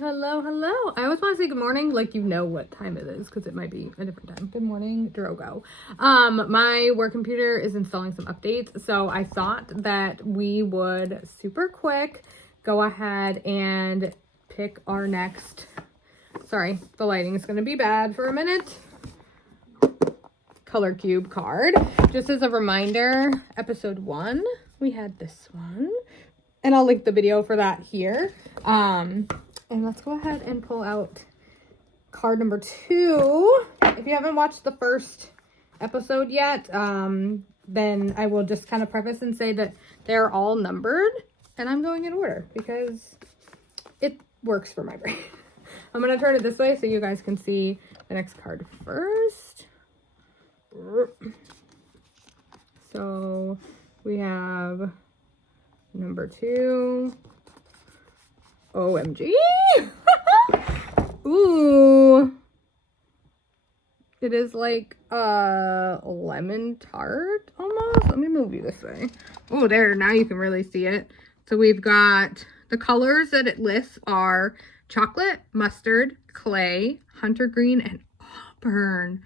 Hello, hello. I always want to say good morning, like you know what time it is, because it might be a different time. Good morning, Drogo. My work computer is installing some updates, so I thought that we would super quick go ahead and pick our next. Sorry, the lighting is going to be bad for a minute. Color Cube card. Just as a reminder, episode 1, we had this one, and I'll link the video for that here. And let's go ahead and pull out card number 2. If you haven't watched the first episode yet, then I will just kind of preface and say that they're all numbered, and I'm going in order because it works for my brain. I'm going to turn it this way so you guys can see the next card first. So we have number 2. OMG. Ooh. It is like a lemon tart almost. Let me move you this way. Oh, there. Now you can really see it. So we've got the colors that it lists are chocolate, mustard, clay, hunter green, and auburn.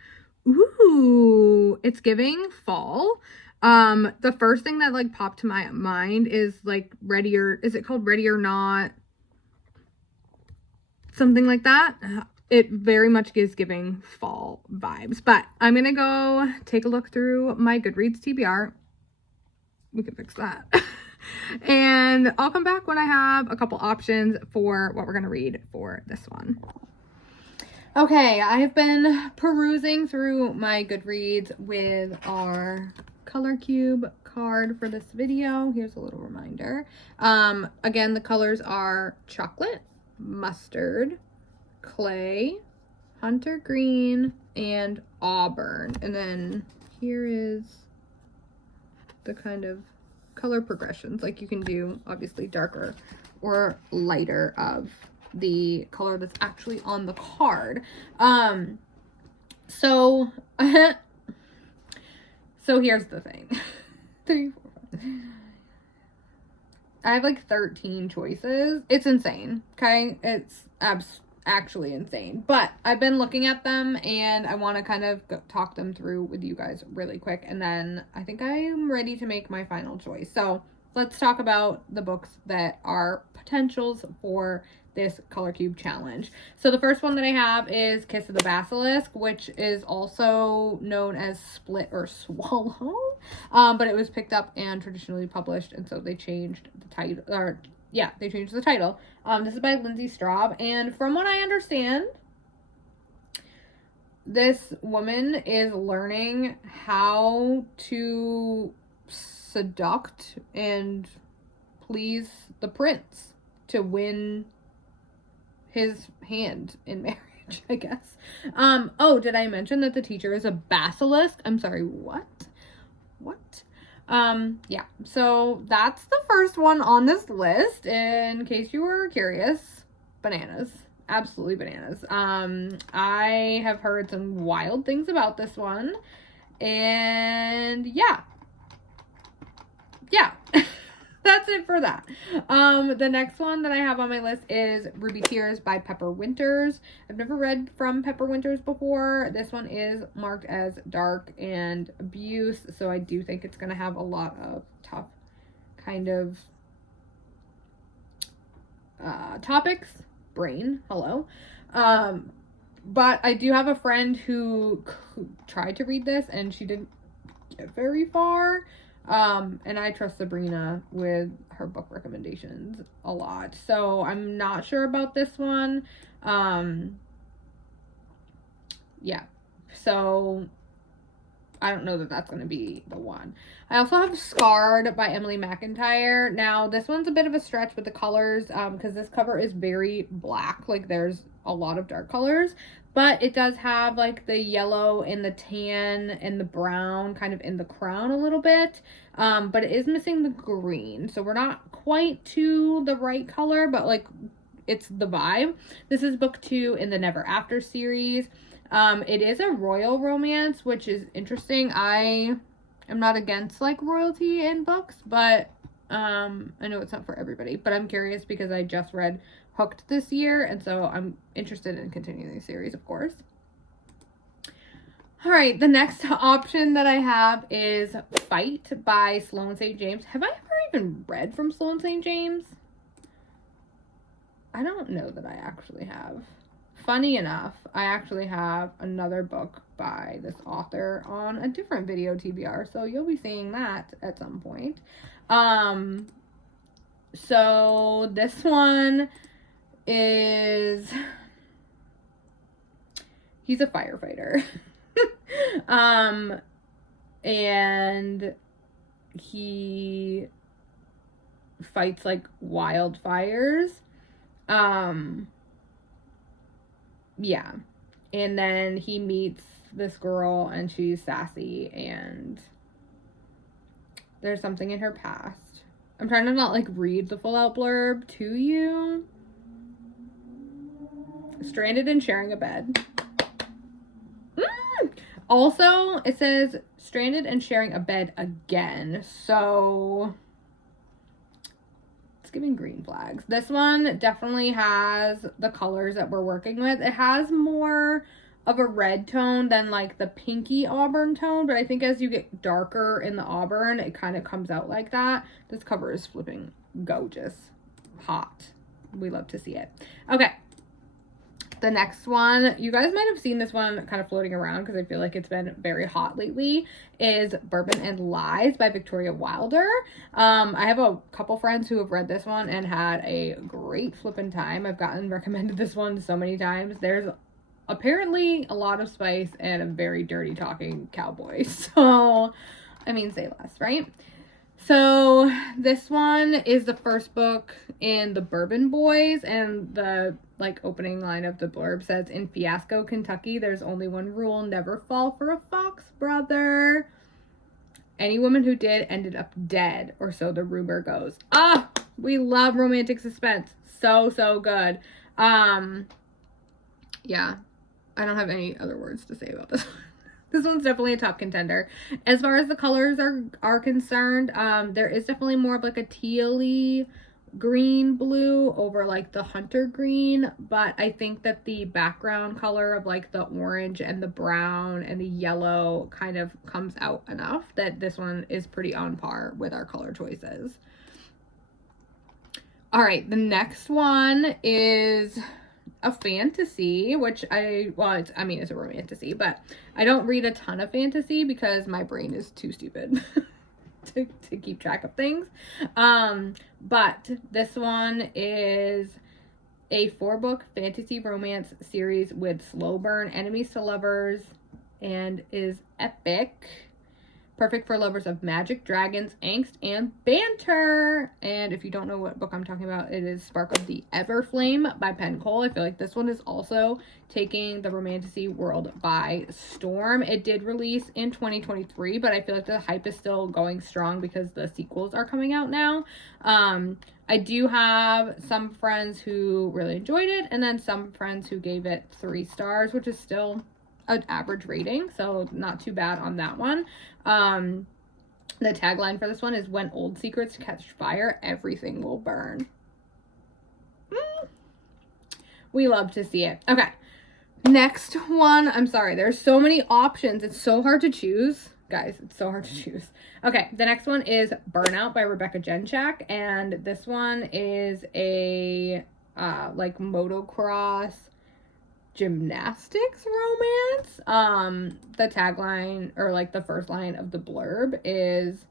Ooh, it's giving fall. The first thing that like popped to my mind is like is it called Ready or Not? Something like that. It very much is giving fall vibes, but I'm going to go take a look through my Goodreads TBR. We can fix that. And I'll come back when I have a couple options for what we're going to read for this one. Okay, I've been perusing through my Goodreads with our Color Cube card for this video. Here's a little reminder. Again, the colors are chocolate, mustard, clay, hunter green, and auburn. And then here is the kind of color progressions. Like you can do obviously darker or lighter of the color that's actually on the card. So here's the thing. 3, 4, 5. I have like 13 choices. It's insane. Okay. It's actually insane, but I've been looking at them and I want to kind of talk them through with you guys really quick. And then I think I am ready to make my final choice. So let's talk about the books that are potentials for this Color Cube challenge. So the first one that I have is Kiss of the Basilisk, which is also known as Split or Swallow. But it was picked up and traditionally published, and so they changed the title, they changed the title. This is by Lindsay Straub, and from what I understand, this woman is learning how to seduct and please the prince to win his hand in marriage, I guess. Oh, did I mention that the teacher is a basilisk? I'm sorry, what? Yeah, so that's the first one on this list, in case you were curious. Bananas. Absolutely bananas. I have heard some wild things about this one, and yeah. That's it for that. The next one that I have on my list is Ruby Tears by Pepper Winters. I've never read from Pepper Winters before. This one is marked as dark and abuse, so I do think it's going to have a lot of tough kind of topics. Brain, hello. But I do have a friend who tried to read this and she didn't get very far. And I trust Sabrina with her book recommendations a lot. So I'm not sure about this one. Yeah. So I don't know that that's going to be the one. I also have Scarred by Emily McIntyre. Now, this one's a bit of a stretch with the colors, because this cover is very black. Like, there's a lot of dark colors. But it does have, like, the yellow and the tan and the brown kind of in the crown a little bit. But it is missing the green. So we're not quite to the right color, but, like, it's the vibe. This is book 2 in the Never After series. It is a royal romance, which is interesting. I am not against, like, royalty in books, but I know it's not for everybody. But I'm curious because I just read hooked this year, and so I'm interested in continuing the series, of course. All right, the next option that I have is Fight by Sloane St. James. Have I ever even read from Sloane St. James? I don't know that I actually have. Funny enough, I actually have another book by this author on a different video TBR, so you'll be seeing that at some point. So this one is, he's a firefighter. And he fights like wildfires. Yeah. And then he meets this girl and she's sassy and there's something in her past. I'm trying to not like read the full out blurb to you. Stranded and sharing a bed. Also, it says stranded and sharing a bed again. So it's giving green flags. This one definitely has the colors that we're working with. It has more of a red tone than like the pinky auburn tone, but I think as you get darker in the auburn, it kind of comes out like that. This cover is flipping gorgeous. Hot. We love to see it. Okay. The next one, you guys might have seen this one kind of floating around because I feel like it's been very hot lately, is Bourbon and Lies by Victoria Wilder. I have a couple friends who have read this one and had a great flippin' time. I've gotten recommended this one so many times. There's apparently a lot of spice and a very dirty talking cowboy. So, I mean, say less, right? So this one is the first book in the Bourbon Boys, and the like opening line of the blurb says, in Fiasco, Kentucky, there's only one rule: never fall for a fox brother. Any woman who did ended up dead, or so the rumor goes. Ah, we love romantic suspense. So good. Yeah, I don't have any other words to say about this one. This one's definitely a top contender. As far as the colors are concerned, there is definitely more of like a tealy green blue over like the hunter green, but I think that the background color of like the orange and the brown and the yellow kind of comes out enough that this one is pretty on par with our color choices. All right, the next one is a fantasy, which it's a romantasy, but I don't read a ton of fantasy because my brain is too stupid to keep track of things. But this one is a 4-book fantasy romance series with slow burn enemies to lovers and is epic. Perfect for lovers of magic, dragons, angst, and banter. And if you don't know what book I'm talking about, it is Spark of the Everflame by Penn Cole. I feel like this one is also taking the romantasy world by storm. It did release in 2023, but I feel like the hype is still going strong because the sequels are coming out now. I do have some friends who really enjoyed it, and then some friends who gave it 3 stars, which is still an average rating, so not too bad on that one. The tagline for this one is, when old secrets catch fire, everything will burn. We love to see it. Okay, next one. I'm sorry, there's so many options. It's so hard to choose. Guys, it's so hard to choose. Okay, the next one is Burnout by Rebecca Genchak, and this one is a like motocross gymnastics romance. The tagline, or like the first line of the blurb, is,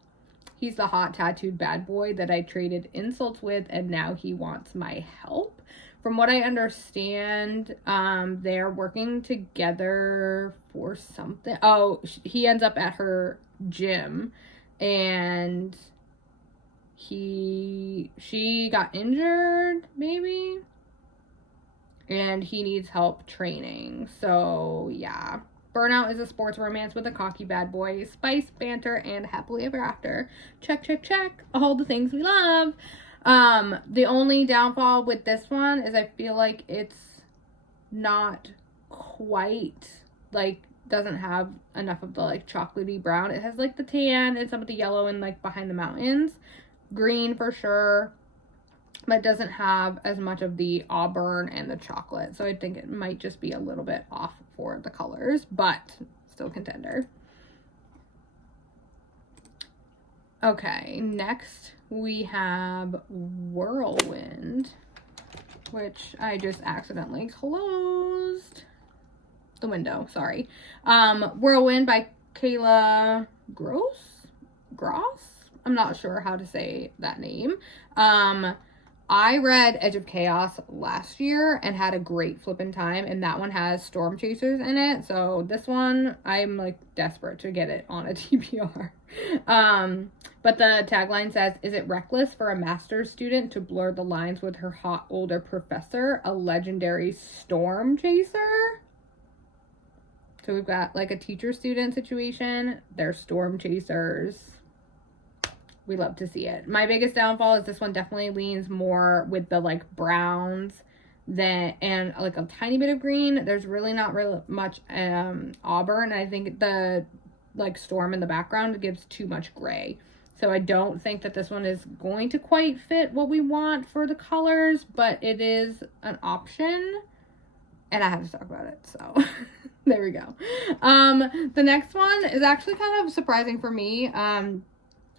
he's the hot tattooed bad boy that I traded insults with and now he wants my help. From what I understand, they're working together for something. Oh, he ends up at her gym and she got injured, maybe, and he needs help training. So yeah, Burnout is a sports romance with a cocky bad boy, spice, banter, and happily ever after. Check, check, check. All the things we love. The only downfall with this one is I feel like it's not quite, like, doesn't have enough of the like chocolatey brown. It has like the tan and some of the yellow and like Behind the Mountains. Green for sure. but it doesn't have as much of the auburn and the chocolate. So I think it might just be a little bit off for the colors, but still contender. Okay, next we have Whirlwind, which I just accidentally closed the window, sorry. Whirlwind by Kayla Gross? I'm not sure how to say that name. I read Edge of Chaos last year and had a great flippin' time, and that one has storm chasers in it. So this one, I'm like desperate to get it on a TBR. But the tagline says, "Is it reckless for a master's student to blur the lines with her hot older professor, a legendary storm chaser?" So we've got like a teacher-student situation. They're storm chasers. We love to see it. My biggest downfall is this one definitely leans more with the like browns and like a tiny bit of green. There's really not really much auburn. I think the like storm in the background gives too much gray. So I don't think that this one is going to quite fit what we want for the colors, but it is an option. And I have to talk about it, so there we go. The next one is actually kind of surprising for me.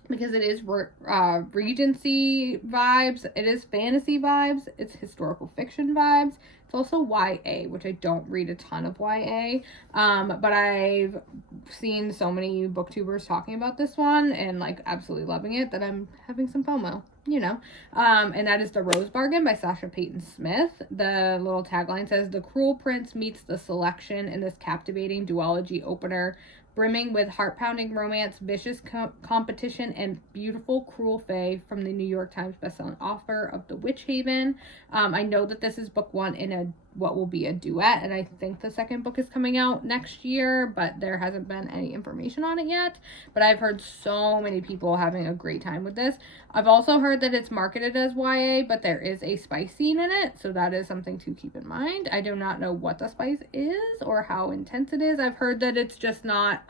Because it is Regency vibes, it is fantasy vibes, it's historical fiction vibes. It's also YA, which I don't read a ton of YA, but I've seen so many booktubers talking about this one and like absolutely loving it that I'm having some FOMO, you know. And that is The Rose Bargain by Sasha Payton Smith. The little tagline says, "The Cruel Prince meets the selection in this captivating duology opener, brimming with heart-pounding romance, vicious competition, and beautiful cruel fae from the New York Times bestselling author of The Witch Haven." I know that this is book one in what will be a duet, and I think the second book is coming out next year, but there hasn't been any information on it yet. But I've heard so many people having a great time with this. I've also heard that it's marketed as YA, but there is a spice scene in it, so that is something to keep in mind. I do not know what the spice is or how intense it is. I've heard that it's just not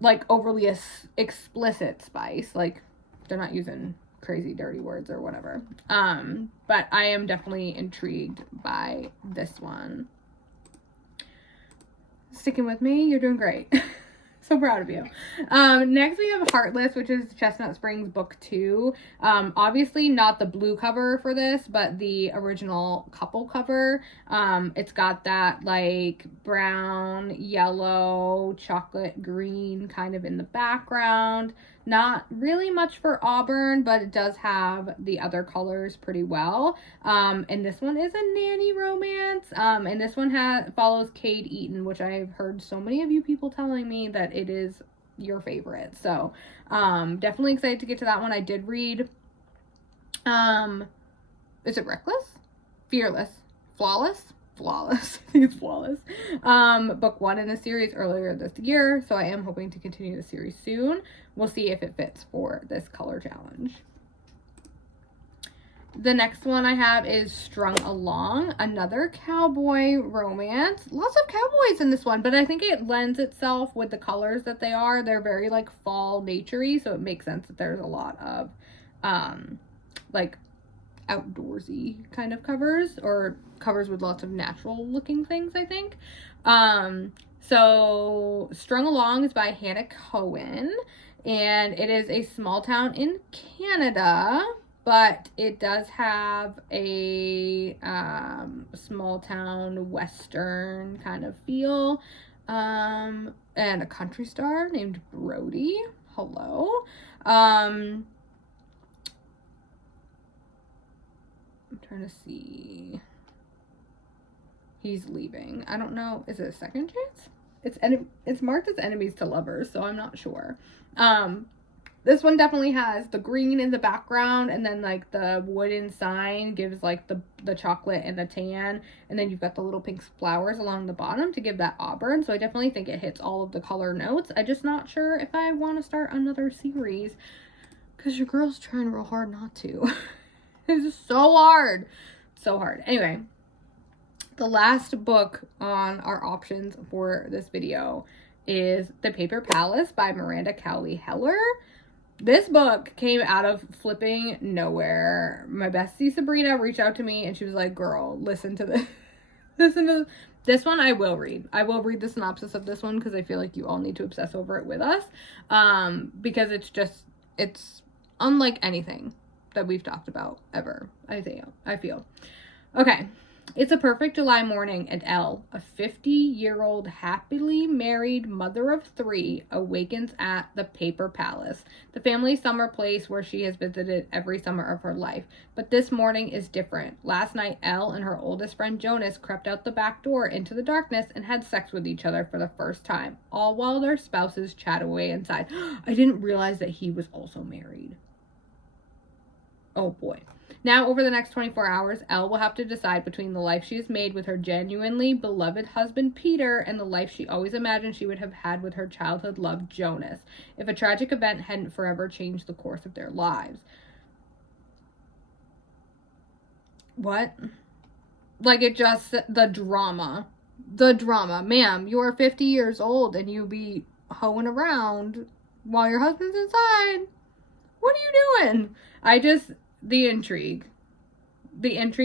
like overly explicit spice, like they're not using crazy dirty words or whatever. But I am definitely intrigued by this one. Sticking with me, you're doing great. So proud of you. Next we have Heartless, which is Chestnut Springs book 2. Obviously not the blue cover for this, but the original couple cover. It's got that like brown, yellow, chocolate green kind of in the background. Not really much for auburn, but it does have the other colors pretty well. And this one is a nanny romance. And this one follows Cade Eaton, which I've heard so many of you people telling me that it is your favorite. So definitely excited to get to that one. I did read, is it Reckless? Fearless? Flawless? I think it's Flawless. Book 1 in the series earlier this year, so I am hoping to continue the series soon. We'll see if it fits for this color challenge. The next one I have is Strung Along, another cowboy romance. Lots of cowboys in this one, but I think it lends itself with the colors that they are. They're very like fall naturey, so it makes sense that there's a lot of like outdoorsy kind of covers, or covers with lots of natural looking things, I think. So Strung Along is by Hannah Cohen, and it is a small town in Canada, but it does have a small town western kind of feel, and a country star named Brody. Hello. I'm trying to see. He's leaving. I don't know. Is it a second chance? It's marked as enemies to lovers, so I'm not sure. This one definitely has the green in the background, and then like the wooden sign gives like the chocolate and the tan, and then you've got the little pink flowers along the bottom to give that auburn. So I definitely think it hits all of the color notes. I'm just not sure if I want to start another series, because your girl's trying real hard not to. It's so hard. So hard. Anyway, the last book on our options for this video is The Paper Palace by Miranda Cowley Heller. This book came out of flipping nowhere. My bestie Sabrina reached out to me and she was like, girl, listen to this. Listen to this one. I will read. I will read the synopsis of this one because I feel like you all need to obsess over it with us. Because it's unlike anything that we've talked about ever, I feel. Okay. It's a perfect July morning, and Elle, a 50-year-old happily married mother of 3, awakens at the Paper Palace, the family summer place where she has visited every summer of her life. But this morning is different. Last night, Elle and her oldest friend Jonas crept out the back door into the darkness and had sex with each other for the first time, all while their spouses chat away inside. I didn't realize that he was also married. Oh boy. Now, over the next 24 hours, Elle will have to decide between the life she has made with her genuinely beloved husband, Peter, and the life she always imagined she would have had with her childhood love, Jonas, if a tragic event hadn't forever changed the course of their lives. What? Like, it just, the drama. The drama. Ma'am, you are 50 years old and you be hoeing around while your husband's inside. What are you doing? The intrigue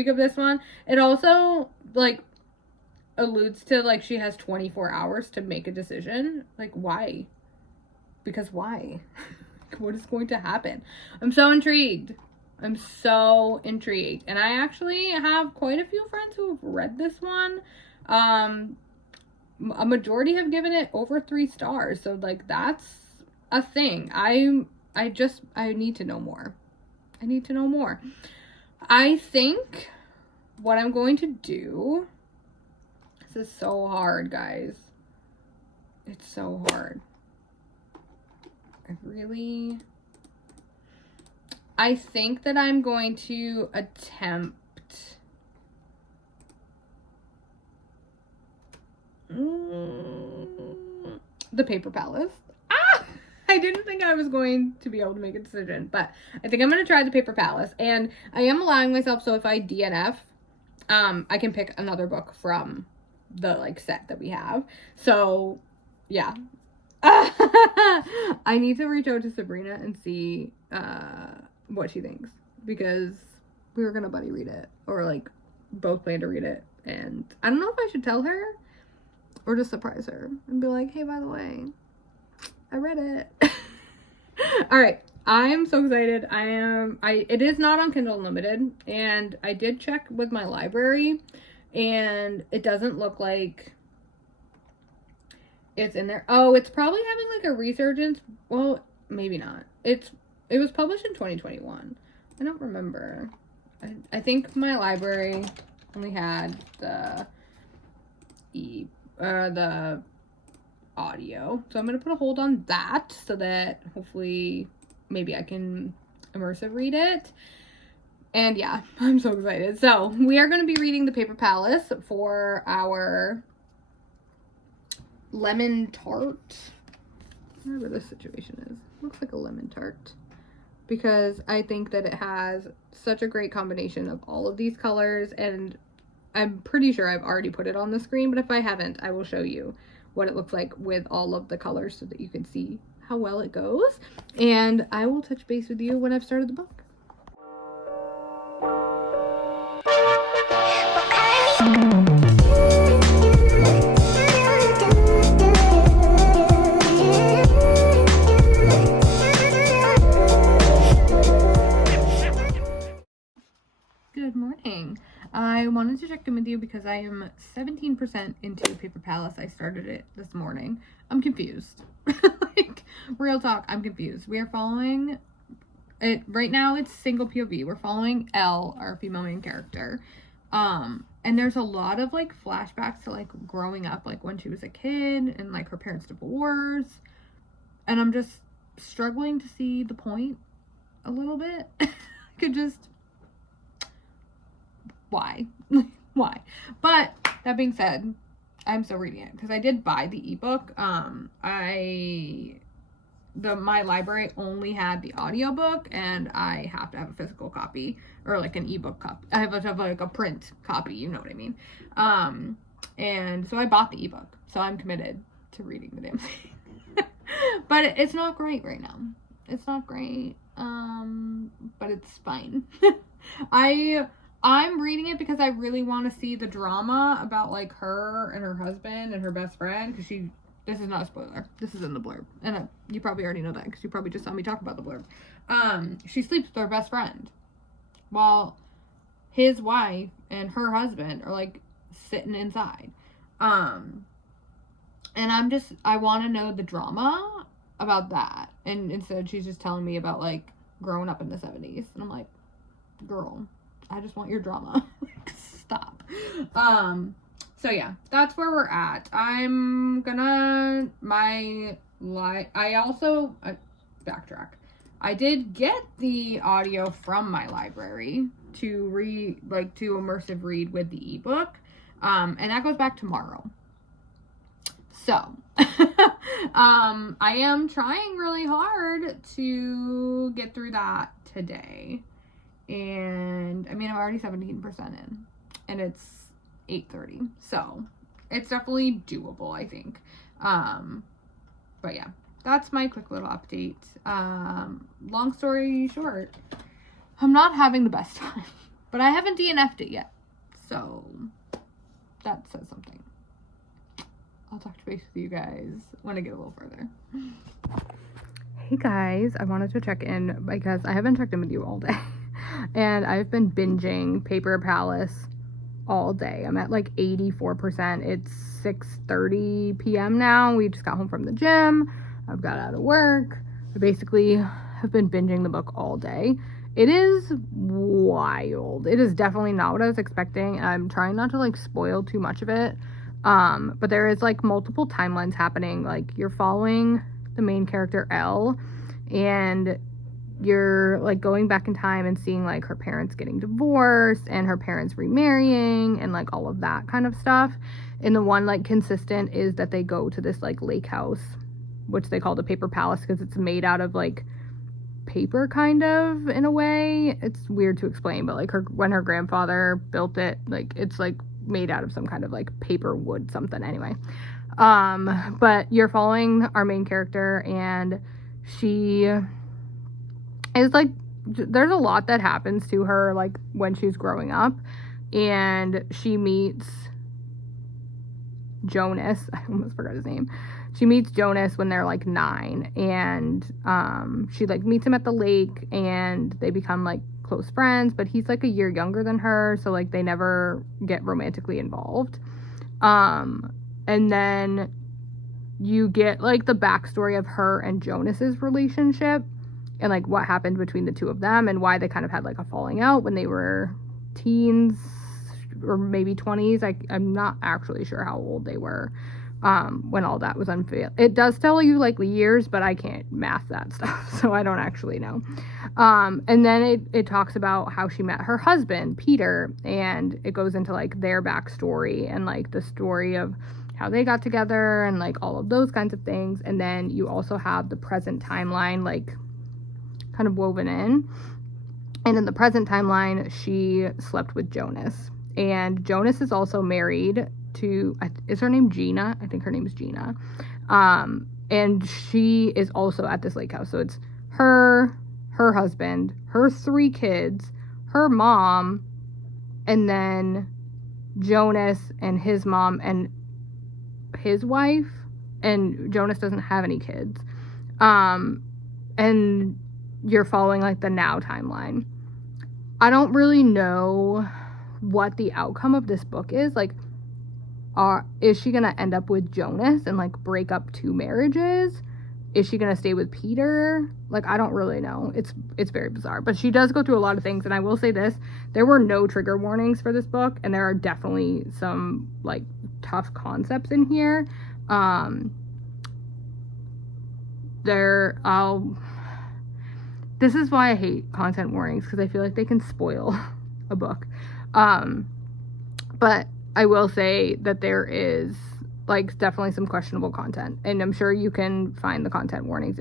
of this one. It also, like, alludes to, like, she has 24 hours to make a decision. Like, why? Because why? What is going to happen? I'm so intrigued. And I actually have quite a few friends who have read this one. A majority have given it over 3 stars. So, like, that's a thing. I need to know more. I think what I'm going to do, this is so hard, guys. It's so hard. I think that I'm going to attempt the Paper Palace. I didn't think I was going to be able to make a decision, but I think I'm going to try the Paper Palace, and I am allowing myself, so if I DNF, I can pick another book from the, like, set that we have. So, yeah. I need to reach out to Sabrina and see, what she thinks, because we were going to buddy read it, or, like, both plan to read it, and I don't know if I should tell her, or just surprise her, and be like, hey, by the way, I read it. All right. I am so excited. It is not on Kindle Unlimited, and I did check with my library, and it doesn't look like it's in there. Oh, it's probably having, like, a resurgence. Well, maybe not. It was published in 2021. I don't remember. I think my library only had the audio, so I'm gonna put a hold on that so that hopefully maybe I can immersive read it. And yeah, I'm so excited. So we are going to be reading the Paper Palace for our lemon tart, whatever this situation is. Looks like a lemon tart, because I think that it has such a great combination of all of these colors, and I'm pretty sure I've already put it on the screen, but if I haven't, I will show you what it looks like with all of the colors so that you can see how well it goes. And I will touch base with you when I've started the book. Good morning. I wanted to check in with you because I am 17% into Paper Palace. I started it this morning. I'm confused. Like, real talk, I'm confused. We are following it right now. It's single POV. We're following Elle, our female main character. And there's a lot of, like, flashbacks to, like, growing up, like, when she was a kid and, like, her parents' divorce. And I'm just struggling to see the point a little bit. Why? But that being said, I'm still reading it because I did buy the ebook. My library only had the audiobook, and I have to have a physical copy, or like an ebook copy. I have to have like a print copy, you know what I mean? And so I bought the ebook, so I'm committed to reading the damn thing. But it's not great right now. It's not great. But it's fine. I'm reading it because I really want to see the drama about like her and her husband and her best friend, because this is not a spoiler. This is in the blurb. And you probably already know that because you probably just saw me talk about the blurb. She sleeps with her best friend while his wife and her husband are like sitting inside. And I want to know the drama about that. And instead she's just telling me about like growing up in the 70s. And I'm like, girl, I just want your drama. Like, stop. So yeah, that's where we're at. I'm gonna, backtrack. I did get the audio from my library to immersive read with the ebook. And that goes back tomorrow. So, I am trying really hard to get through that today. And I mean, I'm already 17% in, and it's 8:30. So it's definitely doable, I think. But yeah, that's my quick little update. Long story short, I'm not having the best time, but I haven't DNF'd it yet. So that says something. I'll touch base with you guys when I get a little further. Hey guys, I wanted to check in because I haven't checked in with you all day. And I've been binging Paper Palace all day. I'm at like 84%. It's 6:30 p.m. now. We just got home from the gym. I've got out of work. I basically have been binging the book all day. It is wild. It is definitely not what I was expecting. I'm trying not to like spoil too much of it. But there is like multiple timelines happening. Like you're following the main character Elle, and you're like going back in time and seeing like her parents getting divorced and her parents remarrying and like all of that kind of stuff. And the one like consistent is that they go to this like lake house, which they call the Paper Palace because it's made out of like paper, kind of, in a way. It's weird to explain, but like when her grandfather built it, like it's like made out of some kind of like paper wood something, anyway. But you're following our main character, and she is like, there's a lot that happens to her like when she's growing up, and she meets Jonas. I almost forgot his name. She meets Jonas when they're like 9, and she like meets him at the lake, and they become like close friends, but he's like a year younger than her, so like they never get romantically involved. And then you get like the backstory of her and Jonas's relationship and like what happened between the two of them and why they kind of had like a falling out when they were teens or maybe 20s. I'm not actually sure how old they were when all that was unveiled. It does tell you like years, but I can't math that stuff, so I don't actually know. And then it talks about how she met her husband, Peter, and it goes into like their backstory and like the story of how they got together and like all of those kinds of things. And then you also have the present timeline like kind of woven in. And in the present timeline, she slept with Jonas. And Jonas is also married to, is her name Gina? I think her name is Gina. And she is also at this lake house. So it's her husband, her 3 kids, her mom, and then Jonas and his mom and his wife. And Jonas doesn't have any kids. And you're following like the now timeline. I don't really know what the outcome of this book is. Like, is she gonna end up with Jonas and like break up 2 marriages? Is she gonna stay with Peter? Like, I don't really know. It's very bizarre, but she does go through a lot of things. And I will say this, there were no trigger warnings for this book, and there are definitely some like tough concepts in here. This is why I hate content warnings, because I feel like they can spoil a book. But I will say that there is like definitely some questionable content, and I'm sure you can find the content warnings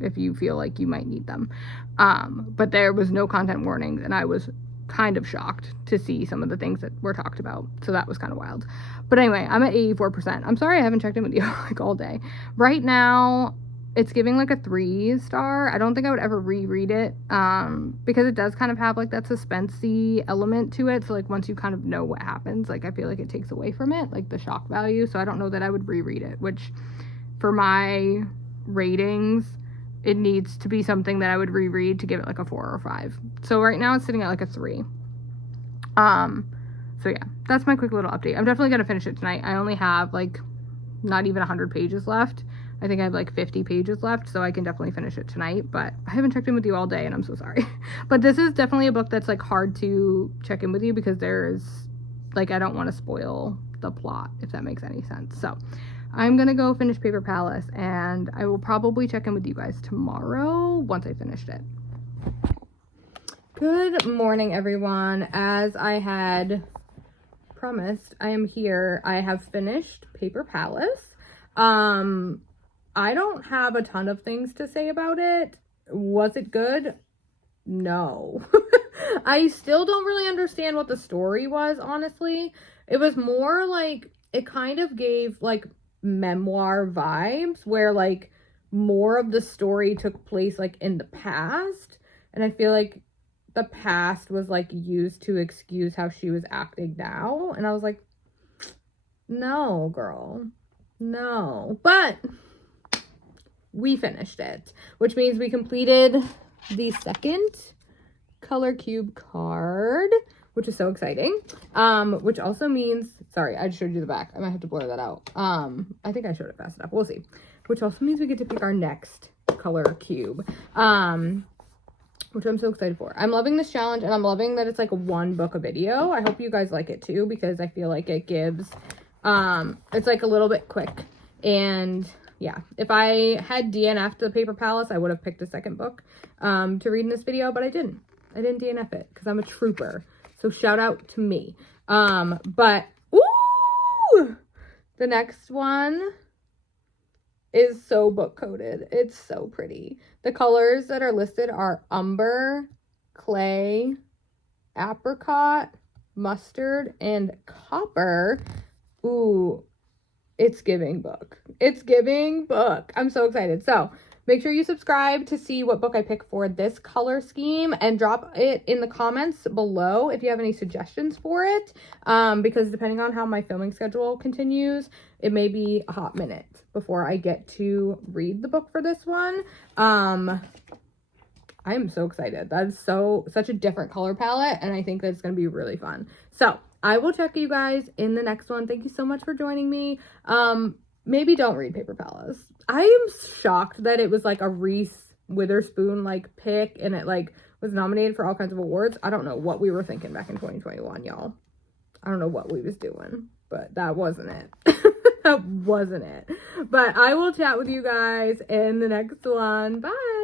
if you feel like you might need them. But there was no content warnings, and I was kind of shocked to see some of the things that were talked about. So that was kind of wild. But anyway, I'm at 84%. I'm sorry I haven't checked in with you like all day. Right now, it's giving like a 3-star. I don't think I would ever reread it, because it does kind of have like that suspensey element to it. So like once you kind of know what happens, like I feel like it takes away from it, like the shock value. So I don't know that I would reread it, which for my ratings, it needs to be something that I would reread to give it like a 4 or 5. So right now it's sitting at like a 3. So yeah, that's my quick little update. I'm definitely gonna finish it tonight. I only have like not even 100 pages left. I think I have like 50 pages left, so I can definitely finish it tonight, but I haven't checked in with you all day and I'm so sorry. But this is definitely a book that's like hard to check in with you because there's like, I don't want to spoil the plot, if that makes any sense. So I'm gonna go finish Paper Palace and I will probably check in with you guys tomorrow once I finished it. Good morning, everyone. As I had promised, I am here. I have finished Paper Palace. I don't have a ton of things to say about it. Was it good? No. I still don't really understand what the story was, honestly. It was more like, it kind of gave like memoir vibes where like more of the story took place like in the past. And I feel like the past was like used to excuse how she was acting now. And I was like, no, girl, no. But we finished it, which means we completed the second color cube card, which is so exciting. Which also means, sorry, I just showed you the back. I might have to blur that out. I think I showed it fast enough. We'll see. Which also means we get to pick our next color cube. Which I'm so excited for. I'm loving this challenge and I'm loving that it's like one book a video. I hope you guys like it too, because I feel like it gives, it's like a little bit quick. And yeah, if I had DNF'd the Paper Palace, I would have picked a second book to read in this video, but I didn't. I didn't DNF it because I'm a trooper. So shout out to me. But, ooh! The next one is so book coded. It's so pretty. The colors that are listed are umber, clay, apricot, mustard, and copper. Ooh, it's giving book. It's giving book. I'm so excited. So make sure you subscribe to see what book I pick for this color scheme and drop it in the comments below if you have any suggestions for it. Because depending on how my filming schedule continues, it may be a hot minute before I get to read the book for this one. I am so excited. That's such a different color palette, and I think that's going to be really fun. So I will check you guys in the next one. Thank you so much for joining me. Maybe don't read Paper Palace. I am shocked that it was like a Reese Witherspoon like pick and it like was nominated for all kinds of awards. I don't know what we were thinking back in 2021, y'all. I don't know what we was doing, but that wasn't it. That wasn't it. But I will chat with you guys in the next one. Bye.